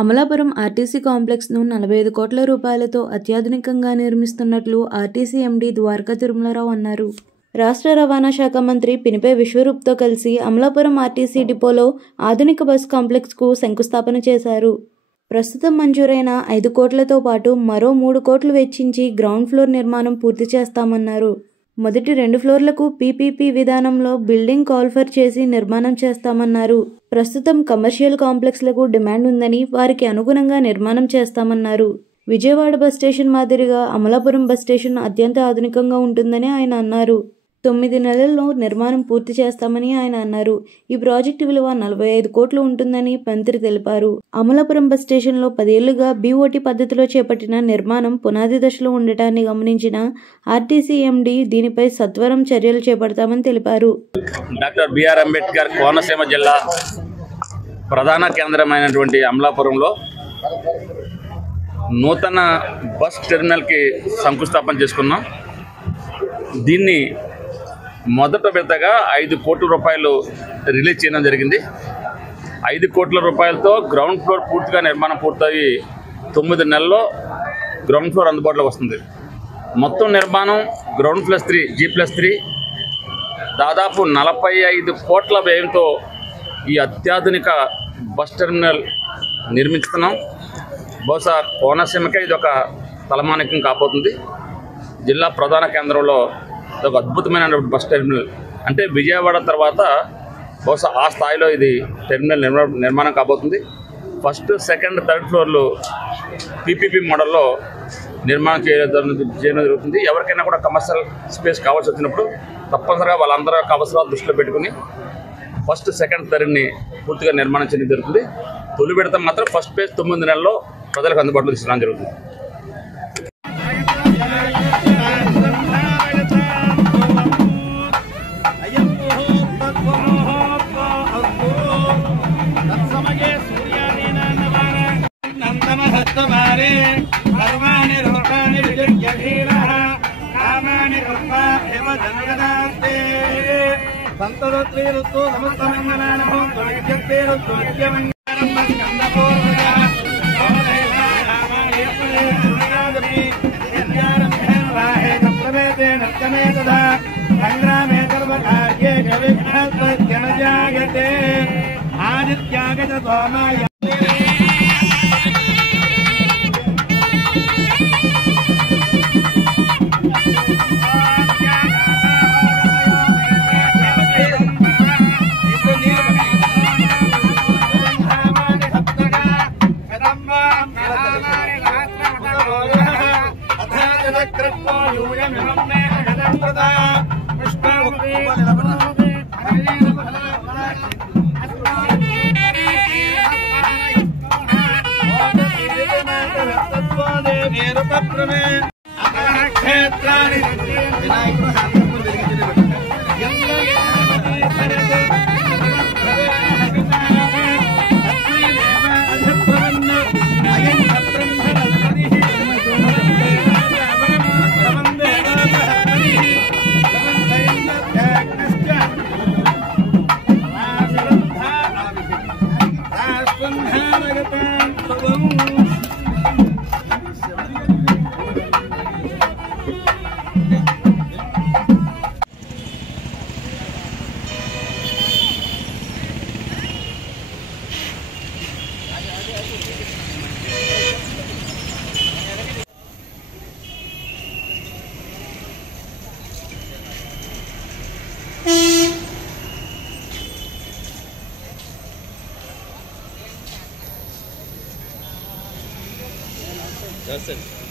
Amalapuram RTC కాంప్లెక్స్ను 45 కోట్ల రూపాయలతో అత్యాధునికంగా నిర్మిస్తున్నట్లు RTC MD Dwaraka Tirumalarao అన్నారు. రాష్ట్ర రవాణా శాఖ మంత్రి పినిపే విశ్వరూప్తో కలిసి అమలాపురం ఆర్టీసీ డిపోలో ఆధునిక బస్ కాంప్లెక్స్కు శంకుస్థాపన చేశారు. ప్రస్తుతం మంజూరైన 5 కోట్లతో పాటు మరో 3 కోట్లు వెచ్చించి గ్రౌండ్ ఫ్లోర్ నిర్మాణం పూర్తి చేస్తామన్నారు. మొదటి 2 ఫ్లోర్లకు పీపీపీ విధానంలో బిల్డింగ్ కాల్ఫర్ చేసి నిర్మాణం చేస్తామన్నారు. ప్రస్తుతం కమర్షియల్ కాంప్లెక్స్లకు డిమాండ్ ఉందని వారికి అనుగుణంగా నిర్మాణం చేస్తామన్నారు. విజయవాడ బస్ స్టేషన్ మాదిరిగా అమలాపురం బస్ స్టేషన్ అత్యంత ఆధునికంగా ఉంటుందని ఆయన అన్నారు. 9 నెలల్లో నిర్మాణం పూర్తి చేస్తామని ఆయన అన్నారు. ఈ ప్రాజెక్టు విలువ 45 కోట్లు ఉంటుందని మంత్రి తెలిపారు. అమలాపురం బస్ స్టేషన్లో 10 ఏళ్లుగా బీఓటీ పద్ధతిలో చేపట్టిన నిర్మాణం పునాది దశలో ఉండటాన్ని గమనించిన ఆర్టీసీ ఎండీ దీనిపై సత్వరం చర్యలు చేపడతామని తెలిపారు. డాక్టర్ బిఆర్ అంబేద్కర్ కోనసీమ జిల్లా ప్రధాన కేంద్రమైనటువంటి అమలాపురంలో నూతన బస్ టెర్మినల్కి శంకుస్థాపన చేసుకున్నాం. దీన్ని మొదట విడతగా 5 కోట్ల రూపాయలు రిలీజ్ చేయడం జరిగింది. 5 కోట్ల రూపాయలతో గ్రౌండ్ ఫ్లోర్ పూర్తిగా నిర్మాణం పూర్తయి 9 నెలల్లో గ్రౌండ్ ఫ్లోర్ అందుబాటులోకి వస్తుంది. మొత్తం నిర్మాణం గ్రౌండ్ +3 G+3 దాదాపు 45 కోట్ల వ్యయంతో ఈ అత్యాధునిక బస్ టెర్మినల్ నిర్మిస్తున్నాం. బహుశా కోనసీమకే ఇది ఒక తలమానికం కాబోతుంది. జిల్లా ప్రధాన కేంద్రంలో ఒక అద్భుతమైన బస్ టెర్మినల్ అంటే విజయవాడ తర్వాత బహుశా ఆ స్థాయిలో ఇది టెర్మినల్ నిర్మాణం కాబోతుంది. ఫస్ట్, సెకండ్, థర్డ్ ఫ్లోర్లు పీపీపీ మోడల్లో నిర్మాణం చేయడం జరుగుతుంది. ఎవరికైనా కూడా కమర్షియల్ స్పేస్ కావాల్సి వచ్చినప్పుడు తప్పనిసరిగా వాళ్ళందరూ యొక్క అవసరాలు దృష్టిలో పెట్టుకుని ఫస్ట్, సెకండ్, థర్డ్ని పూర్తిగా నిర్మాణం చేయడం జరుగుతుంది. తొలి విడత మాత్రం ఫస్ట్ ఫేజ్ 9 నెలల్లో ప్రజలకు అందుబాటులో తీసుకురావడం జరుగుతుంది. That's it.